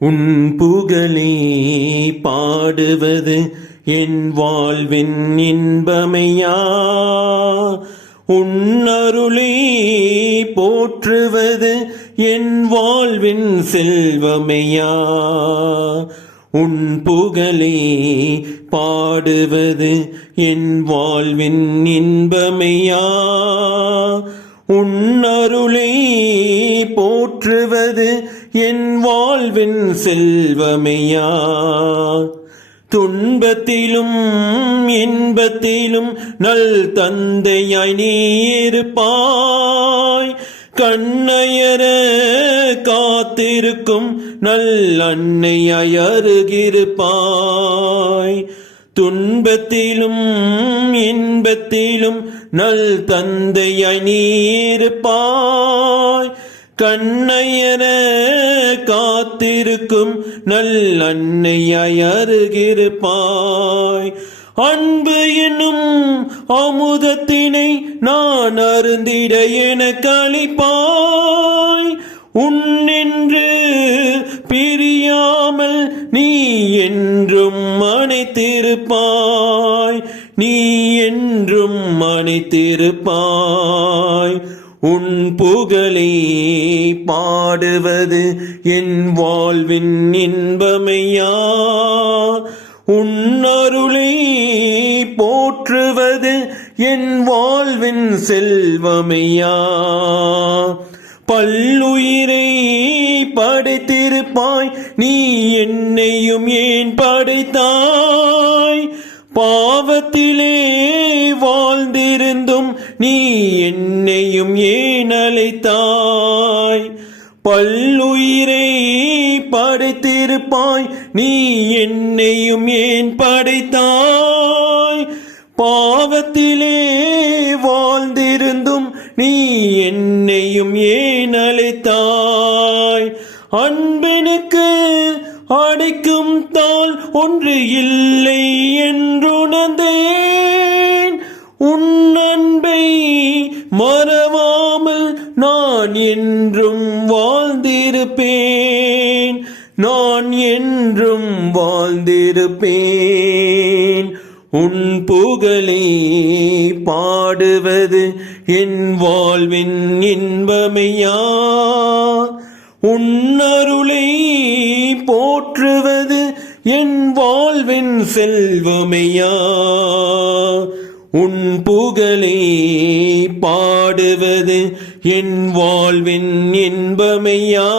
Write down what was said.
உன் புகழே பாடுவது என் வாழ்வின் இன்பமையா, உன் அருளே போற்றுவது என் வாழ்வின் செல்வமையா. உன் புகழே பாடுவது என் வாழ்வின் இன்பமையா, உன் அருளே போற்றுவது என் வாழ்வின் செல்வமையா. துன்பத்திலும் இன்பத்திலும் நல் தந்தையாய் நீ இருப்பாய், கண்ணையர காத்திருக்கும் நல் அன்னையாய் அருகிருப்பாய். துன்பத்திலும் இன்பத்திலும் நல் தந்தையாய் நீ இருப்பாய், கண்ணையர காத்திருக்கும் நல் அன்னையாய் அருகிருப்பாய். அன்பு என்னும் அமுதத்தினை நான் அருந்திட எனக்கு அளிப்பாய், உன்னென்று பிரியாமல் நீ என்றும் அணைத்திருப்பாய், நீ என்றும் அணைத்திருப்பாய். உன் புகழே பாடுவது என் வாழ்வின் இன்பமையா, உன் அருளை போற்றுவது என் வாழ்வின் செல்வமையா. பல்லுயிரை படைத்திருப்பாய், நீ என்னையும் ஏன் படைத்தாய், பாவத்திலே வாழ்ந்திருந்தும் நீ என்னையும் ஏன் அழைத்தாய். பல்லுயிரை படைத்திருப்பாய், நீ என்னையும் ஏன் படைத்தாய், பாவத்திலே வாழ்ந்திருந்தும் நீ என்னையும் ஏன் அழைத்தாய். அன்பெனுக்கு அடைக்கும் தாள் ஒன்று இல்லை என்றுணர்ந்தேன், உன் அன்பை மறவாமல் நான் என்றும் வாழ்ந்திருப்பேன், நான் என்றும் வாழ்ந்திருப்பேன். உன் புகழே பாடுவது என் வாழ்வின் இன்பமையா, உன் அருளை போற்றுவது என் வாழ்வின் செல்வமையா. உன் புகழே பாடுவது என் வாழ்வின் இன்பமையா.